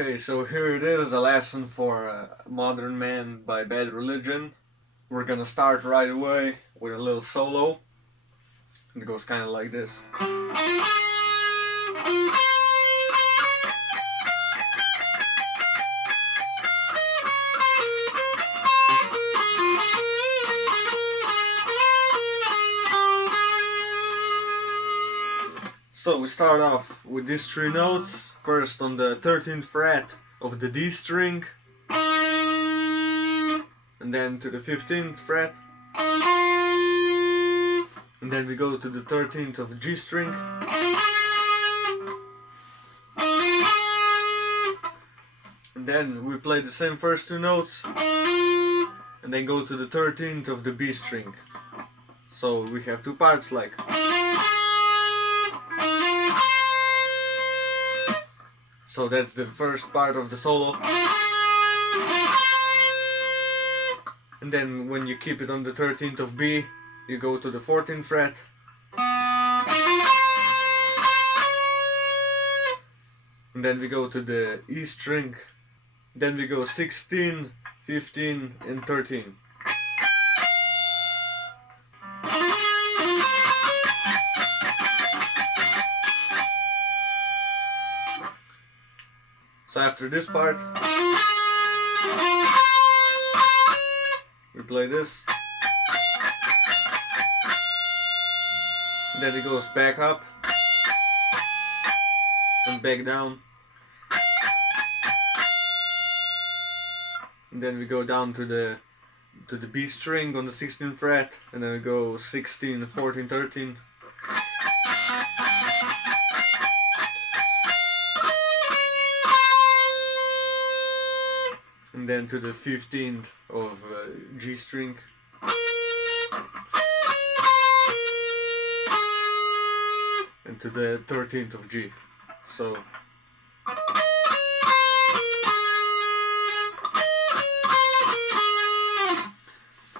Okay, so here it is, a lesson for Modern Man by Bad Religion. We're gonna start right away with a little solo. It goes kind of like this. So we start off with these three notes. First on the 13th fret of the D string, and then to the 15th fret, and then we go to the 13th of G string, and then we play the same first two notes, and then go to the 13th of the B string. So we have two parts like. So that's the first part of the solo. And then when you keep it on the 13th of B, you go to the 14th fret. And then we go to the E string. Then we go 16, 15 and 13. So after this part, we play this, and then it goes back up and back down, and then we go down to the B string on the 16th fret, and then we go 16, 14, 13. And then to the 15th of G string. And to the 13th of G. So.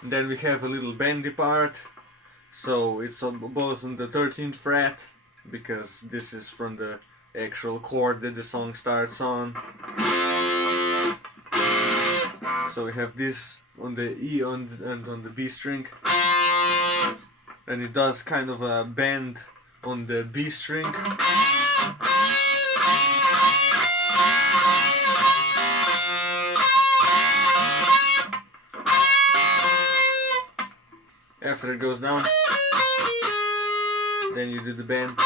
And then we have a little bendy part. So it's both on the 13th fret, because this is from the actual chord that the song starts on. So we have this on the E and on the B string, and it does kind of a bend on the B string. After it goes down, then you do the bend.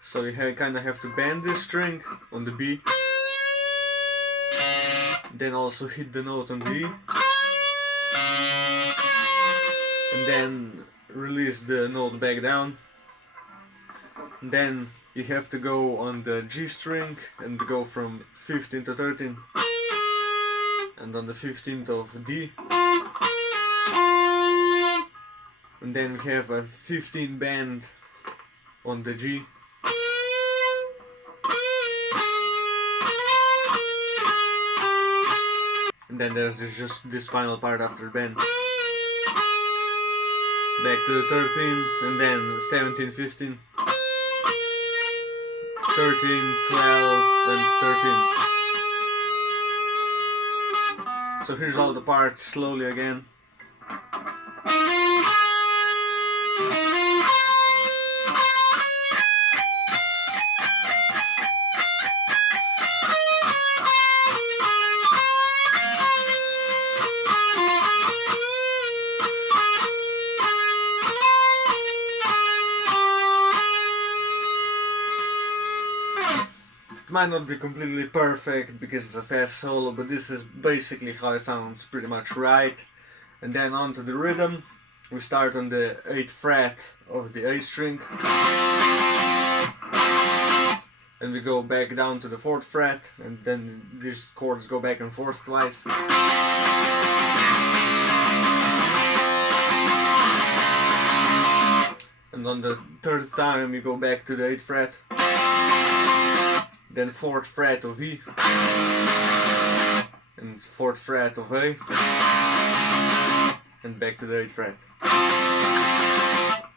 So you kind of have to bend this string on the B, then also hit the note on the E, and then release the note back down. And then you have to go on the G string and go from 15 to 13, and on the 15th of D, and then we have a 15 bend on the G. And then there's just this final part after the bend. Back to the 13th, and then 17, 15, 13, 12, and 13. So here's all the parts slowly again. It might not be completely perfect because it's a fast solo, but this is basically how it sounds pretty much right. And then on to the rhythm. We start on the 8th fret of the A string, and we go back down to the 4th fret, and then these chords go back and forth twice. And on the 3rd time you go back to the 8th fret, then 4th fret of E, and 4th fret of A, and back to the 8th fret.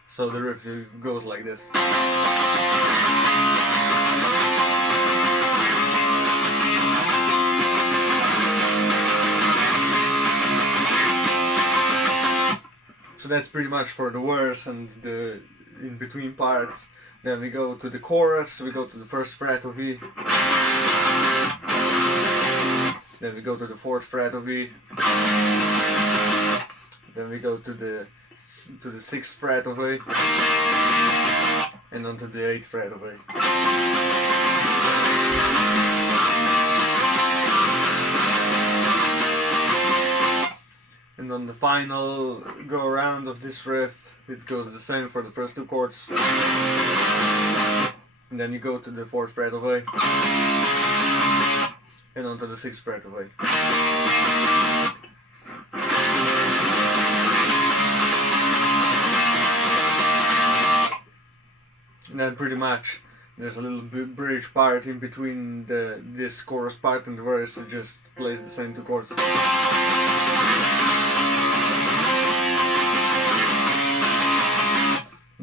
So the riff goes like this. that's pretty much for the verse and the in between parts. Then we go to the chorus, we go to the first fret of E. Then we go to the fourth fret of E. Then we go to the sixth fret of A. And onto the eighth fret of A. And on the final go around of this riff, it goes the same for the first two chords. And then you go to the fourth fret of A. And onto the sixth fret of A. And then pretty much there's a little bridge part in between this chorus part and the verse. It just plays the same two chords.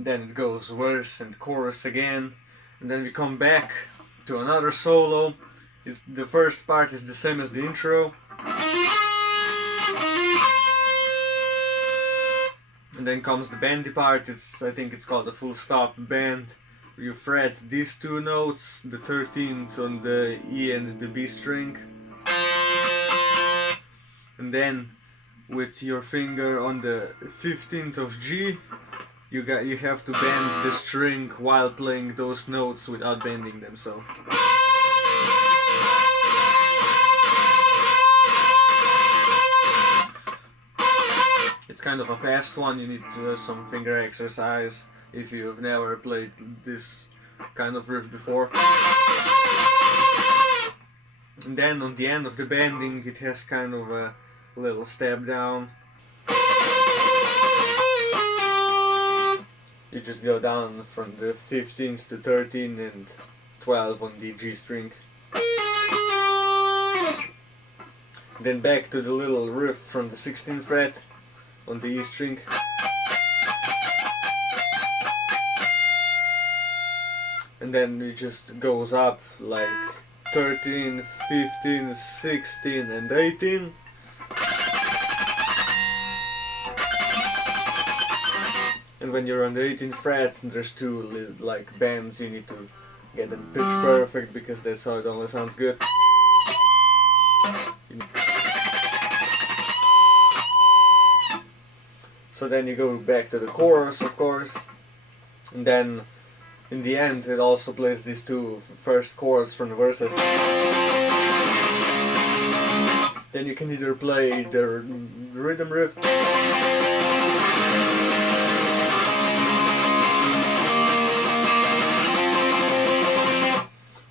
Then it goes verse and chorus again, and then we come back to another solo. The first part is the same as the intro, and then comes the bendy part. I think it's called the full stop bend. You fret these two notes, the 13th on the E and the B string, and then with your finger on the 15th of G, you have to bend the string while playing those notes without bending them. So it's kind of a fast one. You need to do some finger exercise if you've never played this kind of riff before. And then on the end of the bending, it has kind of a little step down. You just go down from the 15th to 13 and 12 on the G string. Then back to the little riff from the 16th fret on the E string. And then it just goes up like 13, 15, 16 and 18. And when you're on the 18th fret, there's two like bends. You need to get them pitch perfect because that's how it only sounds good. So then you go back to the chorus, of course, and then in the end it also plays these two first chords from the verses. Then you can either play the rhythm riff,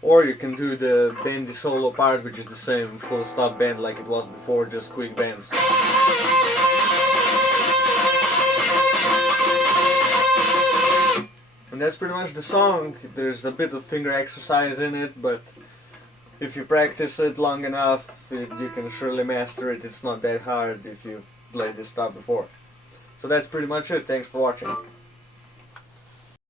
or you can do the bendy solo part, which is the same full stop bend like it was before, just quick bends. And that's pretty much the song. There's a bit of finger exercise in it, but if you practice it long enough, you can surely master it. It's not that hard if you've played this stuff before. So that's pretty much it. Thanks for watching.